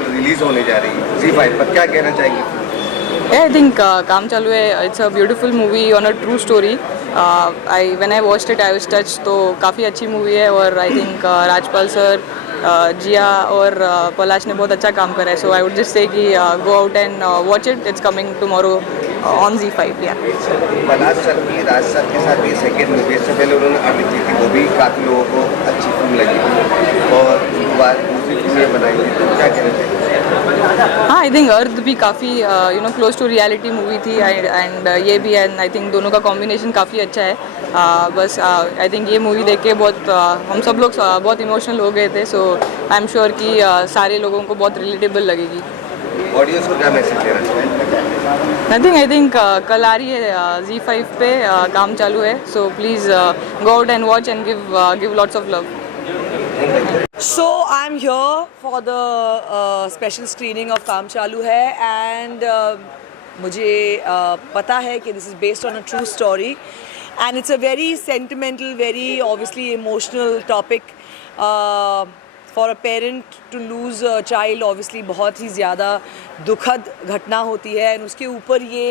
कल रिलीज होने जा रही है ZEE5 पर, क्या कहना चाहेंगे? Yeah, I think काम चालू है. It's a beautiful movie on a true story. When I watched it, I was touched. तो काफ़ी अच्छी मूवी है और I think राजपाल सर, जिया और पलाश ने बहुत अच्छा काम करा है. So I would just say कि go out and watch it. It's coming tomorrow on ZEE5. Yeah. Palash sir की राज सर के साथ ये सेकेंड मूवी, इससे पहले उन्होंने अर्थ की थी, वो भी काफ़ी लोगों को अच्छी फिल्म लगी थी और बाद दूसरी फिल्में बनाई थी, तो क्या कहना चाहिए? हाँ, आई थिंक अर्थ भी काफ़ी क्लोज टू रियलिटी मूवी थी एंड ये भी है. आई थिंक दोनों का कॉम्बिनेशन काफ़ी अच्छा है. बस आई थिंक ये मूवी देख के बहुत हम सब लोग बहुत इमोशनल हो गए थे. सो आई एम श्योर कि सारे लोगों को बहुत रिलेटेबल लगेगी. ऑडियंस को क्या मैसेज देना चाहिए? आई थिंक कल आ रही है ZEE5 पे, काम चालू है. So please go out and watch and give lots of love. So I'm here for the special screening of काम चालू है and मुझे पता है कि this is based on a true story and it's a very sentimental, very obviously emotional topic. For a parent to lose a child obviously बहुत ही ज़्यादा दुखद घटना होती है and उसके ऊपर ये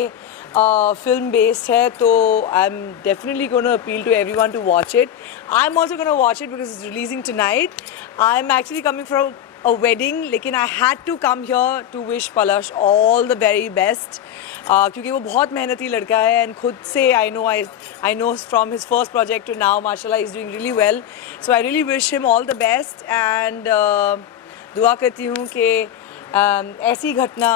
film based है. तो I'm definitely going to appeal to everyone to watch it. I'm also going to watch it because it's releasing tonight. I'm actually coming from a wedding, लेकिन I had to come here to wish Palash all the very best. क्योंकि वो बहुत मेहनती लड़का है and खुद से I know from his first project to now, mashallah, he's doing really well. So I really wish him all the best and दुआ करती हूँ कि ऐसी घटना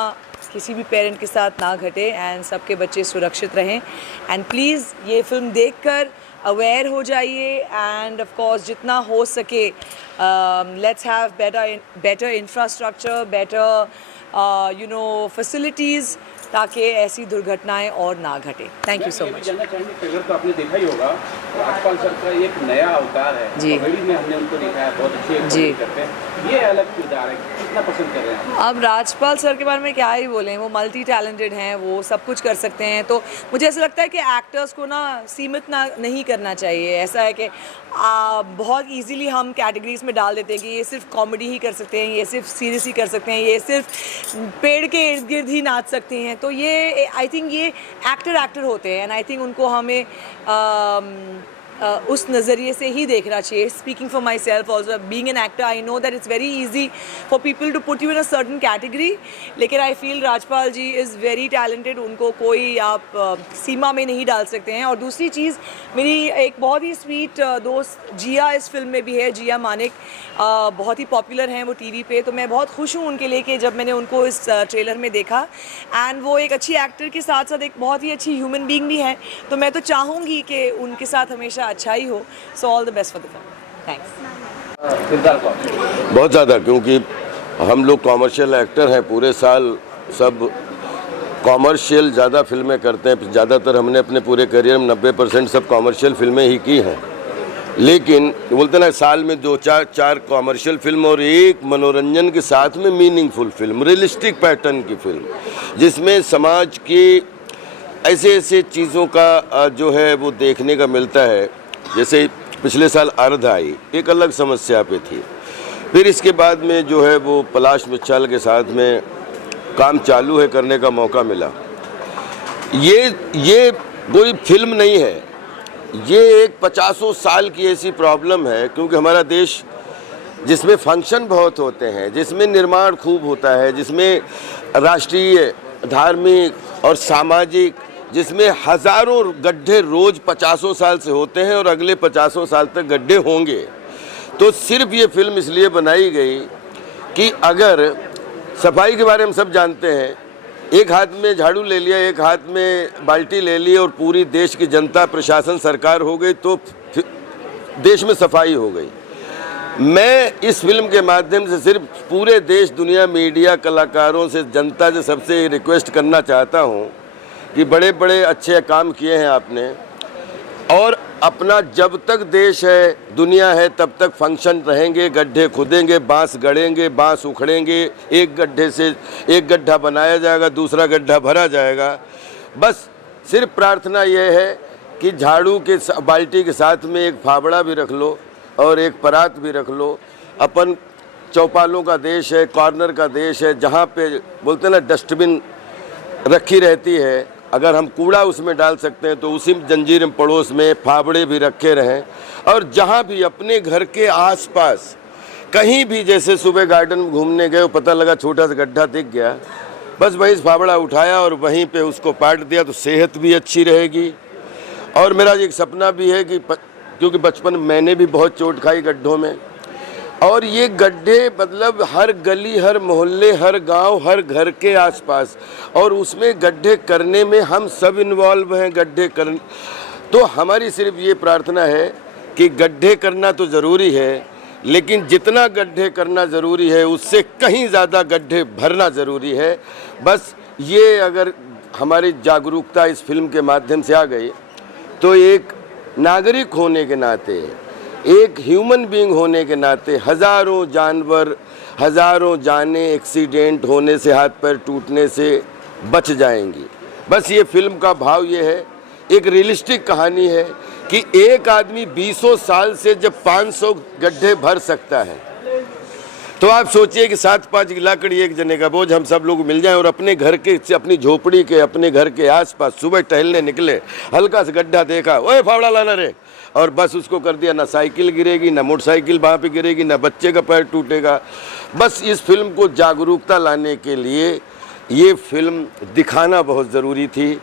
किसी भी पेरेंट के साथ ना घटे एंड सबके बच्चे सुरक्षित रहें. एंड प्लीज़ ये फिल्म देखकर अवेयर हो जाइए एंड ऑफ कोर्स जितना हो सके let's have better infrastructure, better facilities ताकि ऐसी दुर्घटनाएं और ना घटे. Thank you so much. Trailer तो आपने देखा ही होगा, राजपाल सर का एक नया अवतार है जी. कॉमेडी में हमने उनको देखा है, बहुत अच्छे जी करते हैं. ये अलग किरदार है, कितना पसंद कर रहे हैं? अब राजपाल सर के बारे में क्या ही बोलें, वो मल्टी टैलेंटेड हैं, वो सब कुछ कर सकते हैं. तो मुझे ऐसा लगता है कि एक्टर्स को ना सीमित ना नहीं करना चाहिए. ऐसा है कि बहुत इजीली हम कैटेगरीज में डाल देते हैं कि ये सिर्फ कॉमेडी ही कर सकते हैं, ये सिर्फ सीरियस ही कर सकते हैं, ये सिर्फ पेड़ के इर्द गिर्द ही नाच सकते हैं. तो ये आई थिंक ये एक्टर होते हैं एंड आई थिंक उनको हमें उस नज़रिए से ही देखना चाहिए. Speaking for myself also, being an actor, I know that it's very easy for people to put you in a certain category, लेकिन I feel Rajpal ji is very talented. उनको कोई आप सीमा में नहीं डाल सकते हैं. और दूसरी चीज़, मेरी एक बहुत ही स्वीट दोस्त जिया इस फिल्म में भी है, जिया मानिक, बहुत ही पॉपुलर हैं वो टीवी पे. तो मैं बहुत खुश हूँ उनके लिए कि जब मैंने उनको इस ट्रेलर में देखा एंड वो एक अच्छी एक्टर के साथ साथ एक बहुत ही अच्छी ह्यूमन बीइंग भी है. तो मैं तो चाहूँगी कि उनके साथ हमेशा अच्छा ही हो. So all the best for the film. Thanks. किरदार को बहुत ज़्यादा, क्योंकि हम लोग कॉमर्शियल एक्टर हैं, पूरे साल सब कॉमर्शियल ज़्यादा फिल्में करते हैं. ज़्यादातर हमने अपने पूरे करियर में 90% सब कॉमर्शियल फिल्में ही की हैं. लेकिन बोलते ना, साल में 2-4 कॉमर्शियल फिल्म और एक मनोरंजन के साथ में मीनिंगफुल फिल्म, रियलिस्टिक पैटर्न की फिल्म, जिसमें समाज की ऐसे चीज़ों का जो है वो देखने का मिलता है. जैसे पिछले साल अर्ध आई, एक अलग समस्या पे थी. फिर इसके बाद में जो है वो पलाश मिच्छाल के साथ में काम चालू है करने का मौका मिला. ये कोई फिल्म नहीं है, ये एक 50 साल की ऐसी प्रॉब्लम है. क्योंकि हमारा देश जिसमें फंक्शन बहुत होते हैं, जिसमें निर्माण खूब होता है, जिसमें राष्ट्रीय, धार्मिक और सामाजिक, जिसमें हज़ारों गड्ढे रोज़ 50 साल से होते हैं और अगले 50 साल तक गड्ढे होंगे. तो सिर्फ ये फिल्म इसलिए बनाई गई कि अगर सफाई के बारे में सब जानते हैं, एक हाथ में झाड़ू ले लिया, एक हाथ में बाल्टी ले ली और पूरी देश की जनता, प्रशासन, सरकार हो गई तो देश में सफाई हो गई. मैं इस फिल्म के माध्यम से सिर्फ पूरे देश, दुनिया, मीडिया, कलाकारों से, जनता से सबसे रिक्वेस्ट करना चाहता हूँ कि बड़े बड़े अच्छे काम किए हैं आपने, और अपना जब तक देश है, दुनिया है, तब तक फंक्शन रहेंगे. गड्ढे खुदेंगे, बांस गड़ेंगे, बांस उखड़ेंगे, एक गड्ढे से एक गड्ढा बनाया जाएगा, दूसरा गड्ढा भरा जाएगा. बस सिर्फ प्रार्थना यह है कि झाड़ू के बाल्टी के साथ में एक फावड़ा भी रख लो और एक परात भी रख लो. अपन चौपालों का देश है, कॉर्नर का देश है, जहाँ पे बोलते हैं ना डस्टबिन रखी रहती है, अगर हम कूड़ा उसमें डाल सकते हैं तो उसी जंजीर पड़ोस में फावड़े भी रखे रहें। और जहाँ भी अपने घर के आसपास कहीं भी, जैसे सुबह गार्डन में घूमने गए, पता लगा छोटा सा गड्ढा दिख गया, बस वही फावड़ा उठाया और वहीं पे उसको पाट दिया, तो सेहत भी अच्छी रहेगी। और मेरा एक सपना भी है कि क्योंकि बचपन मैंने भी बहुत चोट खाई गड्ढों में, और ये गड्ढे मतलब हर गली, हर मोहल्ले, हर गांव, हर घर के आसपास, और उसमें गड्ढे करने में हम सब इन्वॉल्व हैं। गड्ढे करने तो हमारी सिर्फ ये प्रार्थना है कि गड्ढे करना तो ज़रूरी है, लेकिन जितना गड्ढे करना ज़रूरी है उससे कहीं ज़्यादा गड्ढे भरना ज़रूरी है। बस ये अगर हमारी जागरूकता इस फिल्म के माध्यम से आ गई तो एक नागरिक होने के नाते, एक ह्यूमन बीइंग होने के नाते हज़ारों जानवर, हज़ारों जानें एक्सीडेंट होने से, हाथ पैर टूटने से बच जाएंगी। बस ये फिल्म का भाव ये है, एक रियलिस्टिक कहानी है कि एक आदमी 20 साल से जब 500 गड्ढे भर सकता है, तो आप सोचिए कि 7-5 लाकड़ी एक जने का बोझ हम सब लोग मिल जाएं और अपने घर के, अपनी झोपड़ी के, अपने घर के आसपास सुबह टहलने निकले, हल्का सा गड्ढा देखा, ओए फावड़ा लाना रे, और बस उसको कर दिया। ना साइकिल गिरेगी, ना मोटरसाइकिल वहाँ पे गिरेगी, ना बच्चे का पैर टूटेगा। बस इस फिल्म को जागरूकता लाने के लिए ये फिल्म दिखाना बहुत ज़रूरी थी।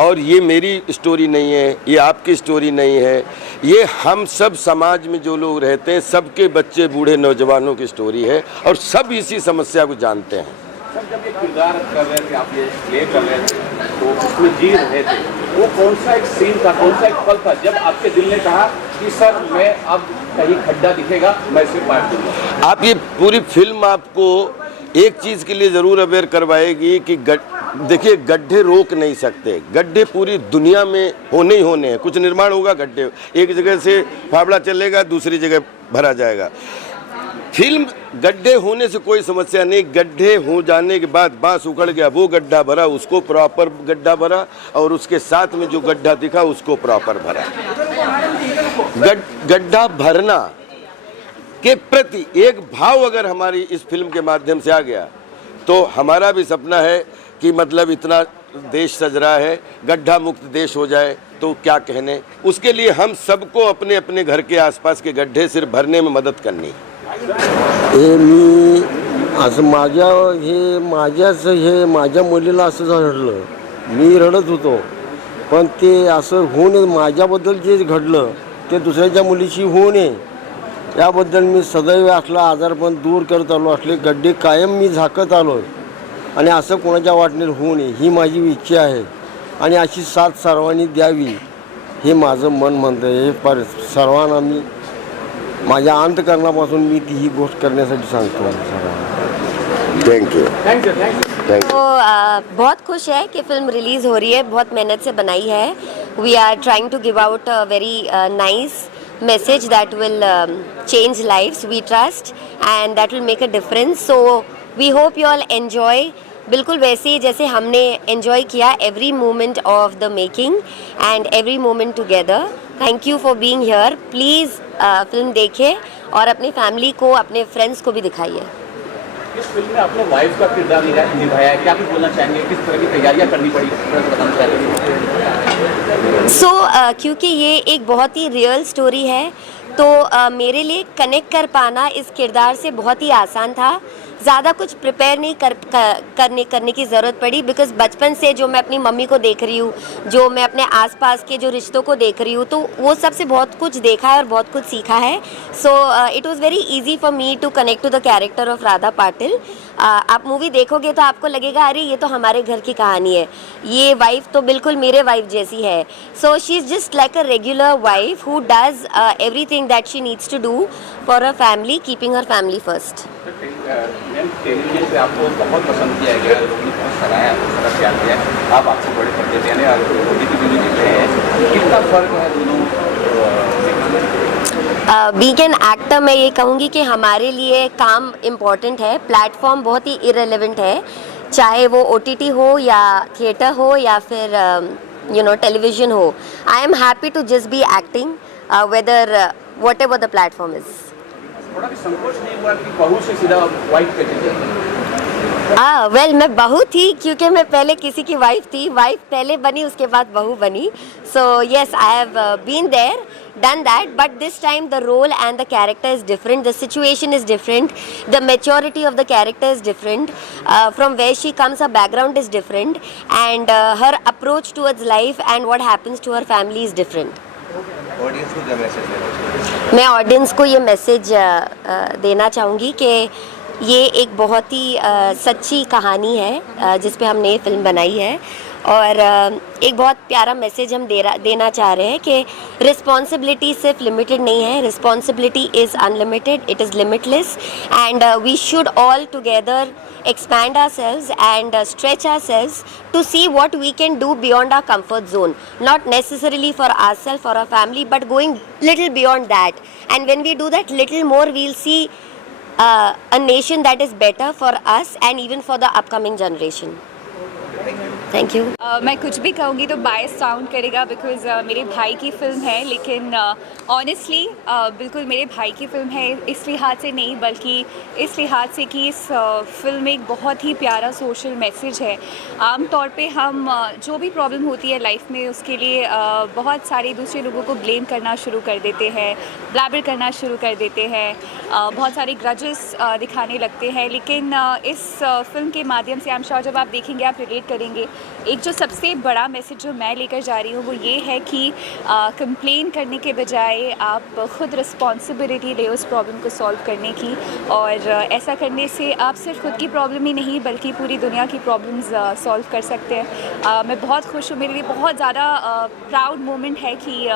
और ये मेरी स्टोरी नहीं है, ये आपकी स्टोरी नहीं है, ये हम सब समाज में जो लोग रहते हैं, सबके बच्चे, बूढ़े, नौजवानों की स्टोरी है, और सब इसी समस्या को जानते हैं। सर, जब ये किरदार कर रहे थे, आप ये प्ले कर रहे थे, तो उसमें जी रहे थे, वो कौन सा एक सीन था, कौन सा एक पल था जब आपके दिल ने कहा कि सर मैं अब कहीं खड्डा दिखेगा मैं इसे पार दूंगा? आप ये पूरी फिल्म आपको एक चीज़ के लिए ज़रूर अवेयर करवाएगी कि देखिए, गड्ढे रोक नहीं सकते, गड्ढे पूरी दुनिया में होने ही होने हैं। कुछ निर्माण होगा, गड्ढे एक जगह से फावड़ा चलेगा, दूसरी जगह भरा जाएगा। फिल्म गड्ढे होने से कोई समस्या नहीं, गड्ढे हो जाने के बाद बांस उखड़ गया, वो गड्ढा भरा, उसको प्रॉपर गड्ढा भरा, और उसके साथ में जो गड्ढा दिखा उसको प्रॉपर भरा। गड्ढा भरना के प्रति एक भाव अगर हमारी इस फिल्म के माध्यम से आ गया, तो हमारा भी सपना है कि मतलब इतना देश सज रहा है, गड्ढा मुक्त देश हो जाए तो क्या कहने। उसके लिए हम सबको अपने अपने घर के आसपास के गड्ढे सिर्फ भरने में मदत करनी। मी असं माझ्या मुलीला असं घडलं, मी रडत होतो, पण ते असं होऊ नये, माझ्याबद्दल जे घडलं ते दुसऱ्याच्या मुलीशी होऊ नये याबद्दल मी सदैव असला आजारपण दूर करत आलो, असले गड्डे कायम मी झाकत आलो, आणि असं कोणाच्या वाटणीत होऊ नये ही माझी इच्छा आहे, आणि अशी साथ सर्वांनी द्यावी हे माझं मन म्हणतं. हे पर सर्वांना मी माझ्या अंतःकरणापासून मी ती ही गोष्ट करण्यासाठी सांगतो सर्वांना. Thank you. तो बहुत खुश है कि फिल्म रिलीज़ हो रही है, बहुत मेहनत से बनाई है. We are trying to give out a very nice message that will change lives, we trust, and that will make a difference. So we hope you all enjoy बिल्कुल वैसे ही जैसे हमने enjoy किया every moment of the making and every moment together. Thank you for being here. Please film देखें और अपनी family को, अपने फ्रेंड्स को भी दिखाइए. इस फिल्म में आपने वाइफ का किरदार निभाया है, क्या कुछ बोलना चाहेंगे, किस तरह की तैयारियां करनी पड़ी, बताना चाहेंगे? क्योंकि ये एक बहुत ही रियल स्टोरी है, तो मेरे लिए कनेक्ट कर पाना इस किरदार से बहुत ही आसान था. ज़्यादा कुछ प्रिपेयर नहीं करने की ज़रूरत पड़ी, बिकॉज़ बचपन से जो मैं अपनी मम्मी को देख रही हूँ, जो मैं अपने आसपास के जो रिश्तों को देख रही हूँ, तो वो सबसे बहुत कुछ देखा है और बहुत कुछ सीखा है. So it was very easy for me to connect to the character of Radha Patil. आप मूवी देखोगे तो आपको लगेगा अरे ये तो हमारे घर की कहानी है, ये वाइफ तो बिल्कुल मेरे वाइफ जैसी है. So she is just like a regular wife who does everything that she needs to do for a family, keeping her family first. Television पे आपको बहुत पसंद किया गया, लोगों ने बहुत सराहा, बहुत सारा प्यार दिया. आप आपको बड़े पर्दे पे यानी OTT भी देख रहे हैं, कितना फ़र्क है दोनों? बीइंग एन एक्टर मैं ये कहूँगी कि हमारे लिए काम इम्पॉर्टेंट है, प्लेटफॉर्म बहुत ही इरेलेवेंट है, चाहे वो OTT हो या थिएटर हो या फिर टेलीविजन हो. I am happy to just be acting whether whatever the platform is. थोड़ा भी संकोच नहीं हुआ कि बहू से सीधा वाइफ पे चले जाए? वेल मैं बहू थी क्योंकि मैं पहले किसी की वाइफ थी, वाइफ पहले बनी उसके बाद बहू बनी. So yes, I have been there, done that, but this time the role and the character is different, the situation is different, the maturity of the character is different, from where she comes her background is different, and her approach towards life and what happens to her family is different. Audience को क्या message देना चाहिए? मैं audience को ये message देना चाहूँगी कि ये एक बहुत ही सच्ची कहानी है जिस पे हमने ये फिल्म बनाई है, और एक बहुत प्यारा मैसेज हम देना चाह रहे हैं कि रिस्पॉन्सिबिलिटी सिर्फ लिमिटेड नहीं है, responsibility is unlimited, it is limitless, and we should all together expand ourselves and stretch ourselves to see what we can do beyond our comfort zone, not necessarily for ourselves or our family, but going little beyond that. And when we do that little more, we'll see a nation that is better for us and even for the upcoming generation. Thank you. मैं कुछ भी कहूँगी तो बायस sound करेगा because मेरे भाई की film है, लेकिन ऑनेस्टली बिल्कुल मेरे भाई की फ़िल्म है इस लिहाज से नहीं, बल्कि इस लिहाज से कि इस फ़िल्म में एक बहुत ही प्यारा सोशल मैसेज है. आम तौर पे हम जो भी प्रॉब्लम होती है लाइफ में उसके लिए बहुत सारे दूसरे लोगों को ब्लेम करना शुरू कर देते हैं, ब्लैबर करना शुरू कर देते हैं, बहुत सारे ग्रजेस दिखाने लगते हैं. लेकिन इस फिल्म के माध्यम से आई एम श्योर जब आप देखेंगे आप रिलेट करेंगे. एक जो सबसे बड़ा मैसेज जो मैं लेकर जा रही हूँ वो ये है कि कंप्लेन करने के बजाय आप ख़ुद रिस्पॉन्सिबिलिटी ले उस प्रॉब्लम को सॉल्व करने की, और ऐसा करने से आप सिर्फ खुद की प्रॉब्लम ही नहीं बल्कि पूरी दुनिया की प्रॉब्लम्स सॉल्व कर सकते हैं. मैं बहुत खुश हूँ, मेरे लिए बहुत ज़्यादा प्राउड मोमेंट है कि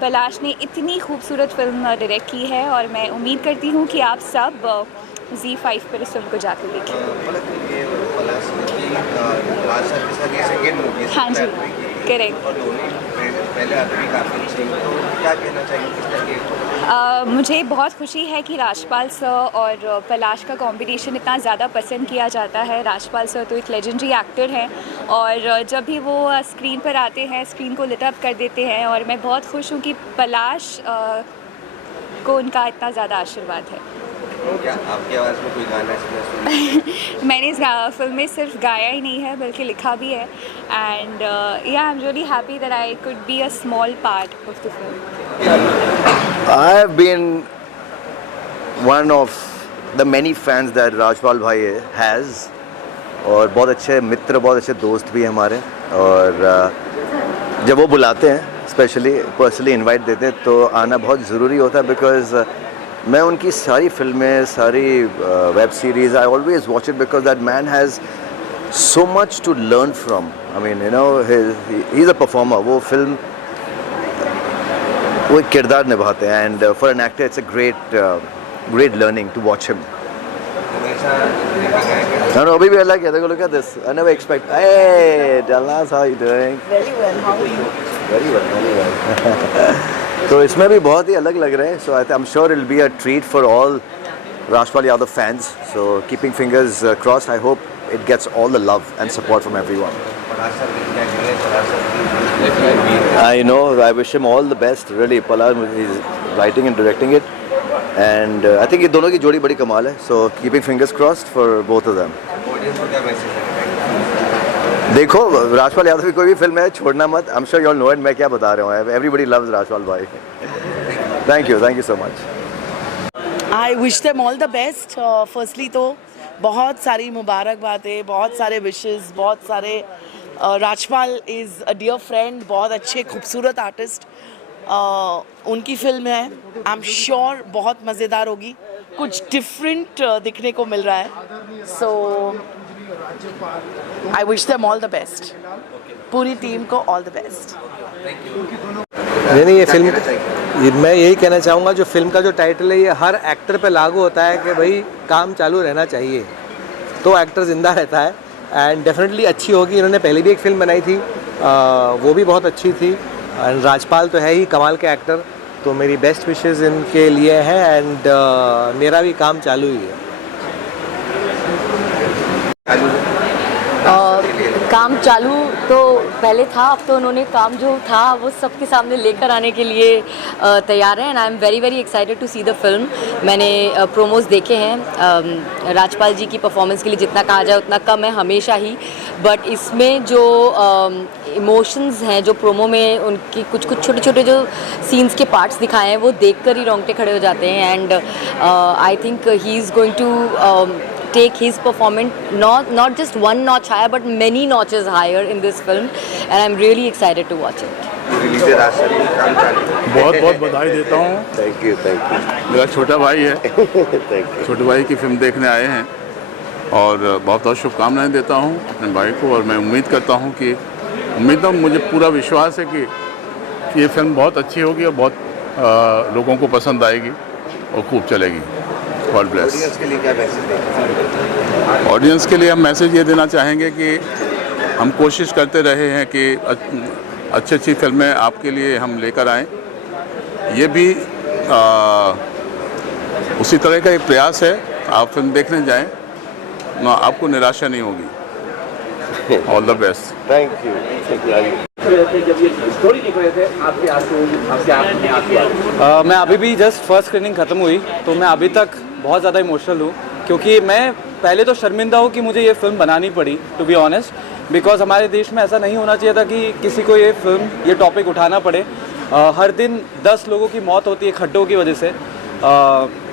पलाश ने इतनी खूबसूरत फिल्म डायरेक्ट की है, और मैं उम्मीद करती हूँ कि आप सब Z5 पर इस फिल्म को जाकर देखें. हाँ जी, करेक्ट. मुझे बहुत खुशी है कि राजपाल सर और पलाश का कॉम्बिनेशन इतना ज़्यादा पसंद किया जाता है. राजपाल सर तो एक लेजेंडरी एक्टर हैं, और जब भी वो स्क्रीन पर आते हैं स्क्रीन को लिट अप कर देते हैं, और मैं बहुत खुश हूँ कि पलाश को उनका इतना ज़्यादा आशीर्वाद है. क्या आपकी आवाज़ में कोई गाना इसमें मैंने इस फिल्म में सिर्फ गाया ही नहीं है बल्कि लिखा भी है, एंड या I am really happy that I could be a small part of the film. I have been one of the many fans that Rajpal भाई has, और बहुत अच्छे मित्र, बहुत अच्छे दोस्त भी हैं हमारे, और जब वो बुलाते हैं स्पेशली पर्सनली इनवाइट देते हैं तो आना बहुत ज़रूरी होता है, बिकॉज मैं उनकी सारी फिल्में, सारी web series I always watch it because that man has so much to learn from. I mean you know he is a performer. वो फिल्म वो एक किरदार निभाते हैं, and for an actor it's a great learning to watch him. No, अभी भी अलग है. Look at this. I never expect. Hey, Dallas, how you doing? Very well. How are you? Very well, very well. तो इसमें भी बहुत ही अलग लग रहे हैं. So I'm sure it'll be a treat for all Rajpal Yadav fans. So keeping fingers crossed. I hope it gets all the love and support from everyone. I know. I wish him all the best. Really, Palar is writing and directing it. And I think ये दोनों की जोड़ी बड़ी कमाल है. So keeping fingers crossed for both of them. देखो राजपाल यादव की कोई भी फिल्म है छोड़ना मत. I'm sure you all know it. मैं क्या बता रहा हूँ. Everybody loves राजपाल भाई. Thank you so much. I wish them all the best. Firstly तो बहुत सारी मुबारकबादें, बहुत सारे विशेस, बहुत सारे. Rajpal is a dear friend, बहुत अच्छे खूबसूरत आर्टिस्ट. उनकी फिल्म है, आई एम श्योर बहुत मज़ेदार होगी, कुछ डिफरेंट दिखने को मिल रहा है. So I wish them all the best, पूरी टीम को ऑल द बेस्ट. नहीं, ये फिल्म मैं यही कहना चाहूँगा, जो फिल्म का जो टाइटल है ये हर एक्टर पे लागू होता है कि भाई काम चालू रहना चाहिए तो एक्टर ज़िंदा रहता है. एंड डेफिनेटली अच्छी होगी. इन्होंने पहले भी एक फ़िल्म बनाई थी, वो भी बहुत अच्छी थी. एंड राजपाल तो है ही कमाल के एक्टर, तो मेरी बेस्ट विशेस इनके लिए हैं. एंड मेरा भी काम चालू ही है. काम काम चालू तो पहले था, अब तो उन्होंने काम जो था वो सबके सामने लेकर आने के लिए तैयार हैं and I am very very excited to see the film. मैंने प्रोमोज देखे हैं, राजपाल जी की परफॉर्मेंस के लिए जितना कहा जाए उतना कम है हमेशा ही, बट इसमें जो इमोशंस हैं जो प्रोमो में उनकी कुछ कुछ छोटे छोटे जो सीन्स के पार्ट्स दिखाए हैं वो देखकर ही रोंगटे खड़े हो जाते हैं and I think he is going to take his performance not just one notch higher but many notches higher in this film and I'm really excited to watch it. Release है राज सर की काम चालू। बहुत बहुत बधाई देता हूँ। Thank you मेरा छोटा भाई है, थैंक यू। छोटे भाई की फिल्म देखने आए हैं और बहुत बहुत शुभकामनाएं देता हूँ अपने भाई को और मैं उम्मीद करता हूँ कि मुझे पूरा विश्वास है कि ये फिल्म बहुत अच्छी होगी और बहुत लोगों को पसंद आएगी और खूब चलेगी। God bless. ऑडियंस के लिए क्या मैसेज देंगे? ऑडियंस के लिए हम मैसेज ये देना चाहेंगे कि हम कोशिश करते रहे हैं कि अच्छी अच्छी फिल्में आपके लिए हम लेकर आएँ। ये भी उसी तरह का एक प्रयास है। आप फिल्म देखने जाएं, आपको निराशा नहीं होगी। All the best. Thank you. जब ये स्टोरी लिख रहे थे आपके आंख में आंसू? मैं अभी भी जस्ट फर्स्ट स्क्रीनिंग ख़त्म हुई तो मैं अभी तक बहुत ज़्यादा इमोशनल हूँ क्योंकि मैं पहले तो शर्मिंदा हूँ कि मुझे ये फ़िल्म बनानी पड़ी, टू बी ऑनेस्ट, बिकॉज हमारे देश में ऐसा नहीं होना चाहिए था कि किसी को ये फिल्म ये टॉपिक उठाना पड़े। हर दिन 10 लोगों की मौत होती है खड्डों की वजह से।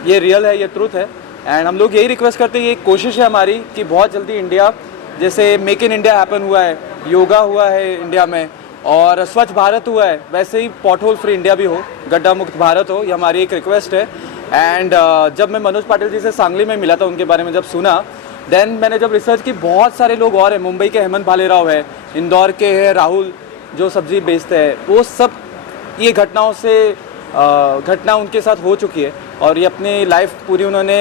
ये रियल है, ये ट्रुथ है एंड हम लोग यही रिक्वेस्ट करते हैं, ये कोशिश है हमारी कि बहुत जल्दी इंडिया, जैसे मेक इन इंडिया हैपन हुआ है, योगा हुआ है इंडिया में और स्वच्छ भारत हुआ है, वैसे ही पॉटहोल फ्री इंडिया भी हो, गड्ढा मुक्त भारत हो, ये हमारी एक रिक्वेस्ट है। एंड जब मैं मनोज पाटिल जी से सांगली में मिला था, उनके बारे में जब सुना, देन मैंने जब रिसर्च की, बहुत सारे लोग और हैं, मुंबई के हेमंत भालेराव है, इंदौर के है राहुल जो सब्जी बेचते हैं, वो सब ये घटना उनके साथ हो चुकी है और ये अपनी लाइफ पूरी उन्होंने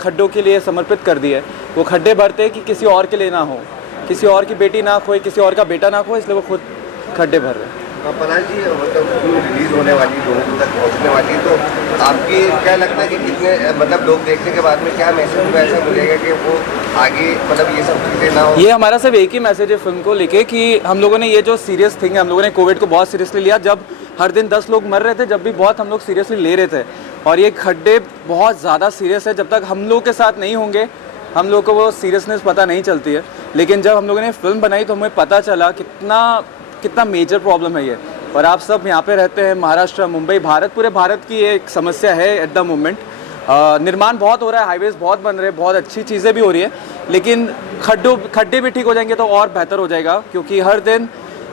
खड्डों के लिए समर्पित कर दी है। वो खड्डे भरते कि किसी और के लिए ना हो, किसी और की बेटी ना खोए, किसी और का बेटा ना खोए, इसलिए वो खुद खड्डे भर रहे हैं। पलाश जी, मतलब रिलीज होने वाली, लोगों तक पहुंचने वाली, तो आपकी क्या लगता है कि कितने, मतलब लोग देखने के बाद में क्या मैसेज हुआ ऐसा मिलेगा कि वो आगे मतलब ये सब चीज़ें ना हो? ये हमारा सिर्फ एक ही मैसेज है फिल्म को लेके कि हम लोगों ने ये जो सीरियस थिंग है, हम लोगों ने कोविड को बहुत सीरियसली लिया। जब हर दिन 10 लोग मर रहे थे, जब भी बहुत हम लोग सीरियसली ले रहे थे, और ये खड्डे बहुत ज़्यादा सीरियस है। जब तक हम लोग के साथ नहीं होंगे हम लोग को वो सीरियसनेस पता नहीं चलती है, लेकिन जब हम लोगों ने फिल्म बनाई तो हमें पता चला कितना मेजर प्रॉब्लम है ये। और आप सब यहाँ पे रहते हैं, महाराष्ट्र, मुंबई, भारत, पूरे भारत की एक समस्या है एट द मोमेंट। निर्माण बहुत हो रहा है, हाईवेज बहुत बन रहे हैं, बहुत अच्छी चीज़ें भी हो रही है, लेकिन खड्डे भी ठीक हो जाएंगे तो और बेहतर हो जाएगा, क्योंकि हर दिन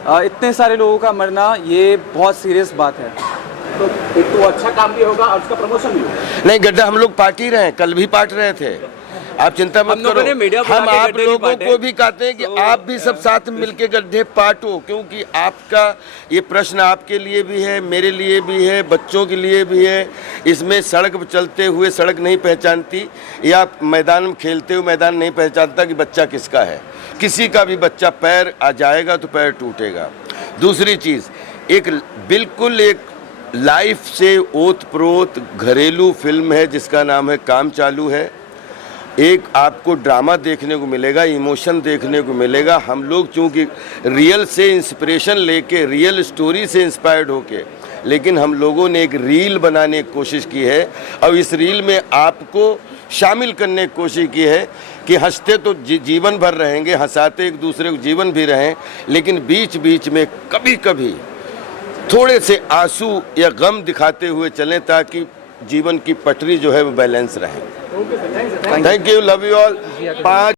इतने सारे लोगों का मरना ये बहुत सीरियस बात है। तो एक तो अच्छा काम भी होगा और उसका प्रमोशन भी होगा। नहीं, गड्ढा हम लोग पार्ट ही रहे हैं, कल भी पार्ट रहे थे, आप चिंता मत करो। हम आप लोगों को भी कहते हैं कि आप भी सब साथ मिलके गड्ढे पाटो, क्योंकि आपका ये प्रश्न आपके लिए भी है, मेरे लिए भी है, बच्चों के लिए भी है। इसमें सड़क पर चलते हुए सड़क नहीं पहचानती, या मैदान में खेलते हुए मैदान नहीं पहचानता कि बच्चा किसका है। किसी का भी बच्चा पैर आ जाएगा तो पैर टूटेगा। दूसरी चीज़, बिल्कुल एक लाइफ से ओत प्रोत घरेलू फिल्म है जिसका नाम है काम चालू है। एक आपको ड्रामा देखने को मिलेगा, इमोशन देखने को मिलेगा। हम लोग चूँकि रियल से इंस्पिरेशन लेके, रियल स्टोरी से इंस्पायर्ड होके, लेकिन हम लोगों ने एक रील बनाने की कोशिश की है और इस रील में आपको शामिल करने की कोशिश की है कि हंसते तो जीवन भर रहेंगे, हंसाते एक दूसरे को जीवन भी रहें, लेकिन बीच बीच में कभी कभी थोड़े से आंसू या गम दिखाते हुए चलें ताकि जीवन की पटरी जो है वो बैलेंस रहे। Thank you, love you all. 5